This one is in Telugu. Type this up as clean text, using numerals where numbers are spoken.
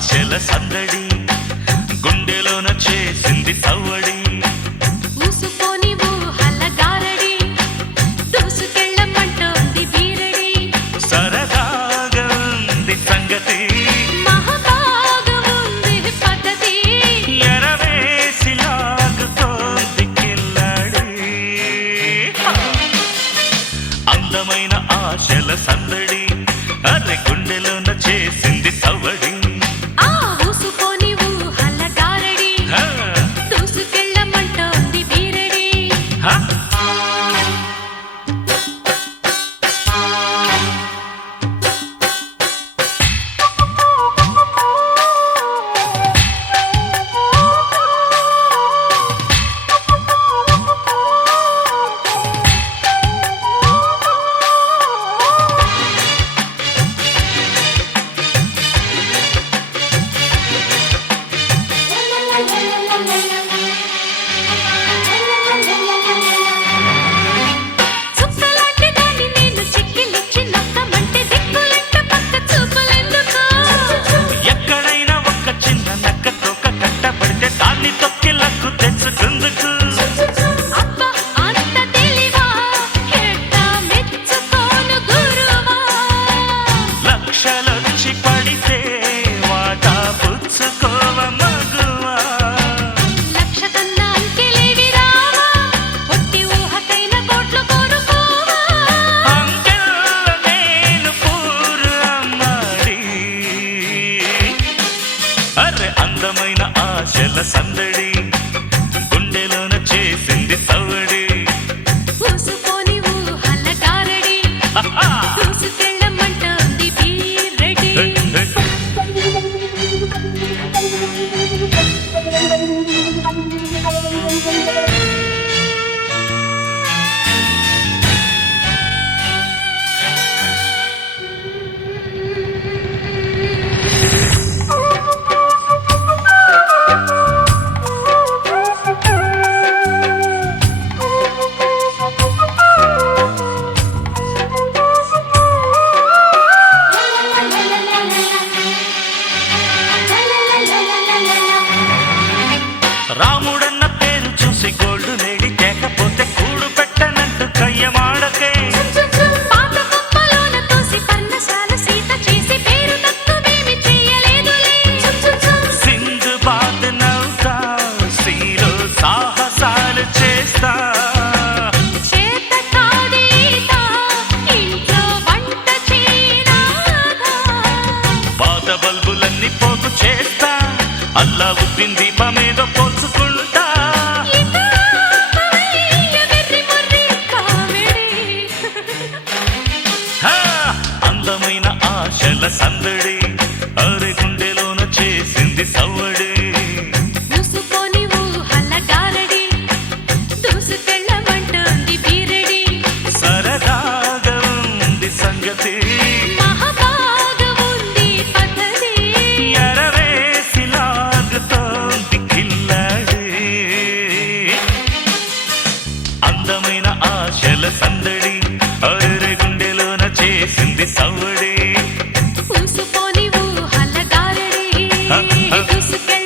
ఆశల సందడి గుండెలోన చేసింది సవ్వడి ఊసుకొని ఊహల గారడి దూసుకెళ్ళమంటోంది బీరడి సరదాగా ఉంది సంగతి మహాబాగా ఉంది పద్ధతి ఎరవేసి లాగుతోంది కిల్లడి అందమైన ఆశల సందడి అరే గుండెలోన చేసింది సవ్వడి ఊసుకొని ఊహల గారడి దూసుకెళ్ళమంటోంది బీరడి చుక్కలాంటి దాన్ని నేను చిక్కిలిచ్చి నక్కమంటే దిక్కులెట్ట పక్క చూపులెందుకు ఎక్కడైనా ఒక్క చిన్న నక్క తోక కట్టబడితే దాన్ని తొక్కి లక్కు తెచ్చుకుందుకు అబ్బా అంత తెలివా ఎట్ట మెచ్చుకోను గురువా లక్షలొచ్చి పడితే వాటా పుచ్చుకోవ మగువా లక్ష కన్నా అంకెలేవి రావా ఒట్టి ఊహకైన కోట్లు కోరుకోవా అంకెల్లో నేను పూరు అమ్మాడి అరే అందమైన ఆశల సందడి గుండెలోన చేసింది సవ్వడి ఊసుకొని ఊహల గారడి దూసుకెళ్ళమంటోంది బీరడి రాముడన్న పేరు చూసి గోల్డ్ లేడి తేకపోతే కూడు పెట్టనంటూ కయ్యమాడకే పాత కుప్పలోన తోసి పర్ణశాల సీత చేసి పేరు తక్కువేమి చెయ్యలేదులే సింధుబాద్ నౌకా శ్రీలో సాహసాలు చేస్తా చేత కాదీత ఇంట్లో వంట చేయనాగా పాత బల్బులన్నీ పోగు చేస్తా అల్లావుద్దీన్ దీపమేదో పోల్చుకుంటా అందమైన ఆశల సందడి అరే గుండెలోన చేసింది సవ్వడి ఊసుకొని ఊహల గారడి దూసుకెళ్ళమంటోంది బీరడి సరదాగా ఉంది సంగతి మహాబాగా ఉంది పద్ధతి ఎరవేసి లాగుతోంది కిల్లడి అందమైన ఆశల సందడి అరే గుండెలోన చేసింది సవ్వడి ఊసుకొని ఊహల గారడి దూసుకెళ్ళ